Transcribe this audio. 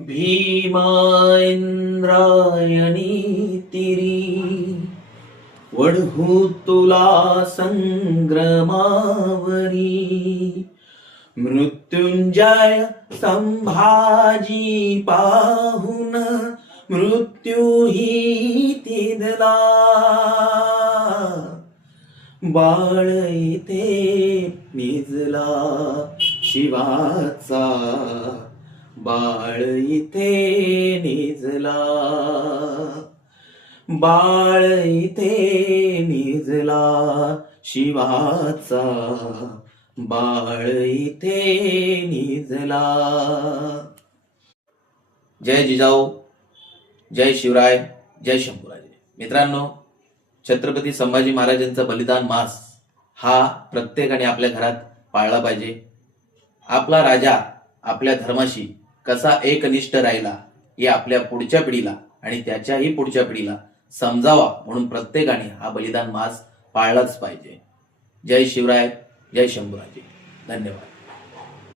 भीमा इंद्रायणी तिरी वढू तुला संग्रमावरी मृत्युंजय संभाजी पाहुन मृत्यूही तिदला बाळ इथे निजला शिवाचा बाळ इथे निजला बाळ इथे निजला शिवाचा बाळ इथे निजला. जय जिजाऊ, जय शिवराय, जय शंभूराजे. मित्रांनो, छत्रपती संभाजी महाराजांचा बलिदान मास हा प्रत्येकाने आपल्या घरात पाळला पाहिजे. आपला राजा आपल्या धर्माशी कसा एकनिष्ठ राहिला हे आपल्या पुढच्या पिढीला आणि त्याच्याही पुढच्या पिढीला समजावा म्हणून प्रत्येकाने हा बलिदान मास पाळलाच पाहिजे. जय शिवराय, जय शंभूराजे. धन्यवाद.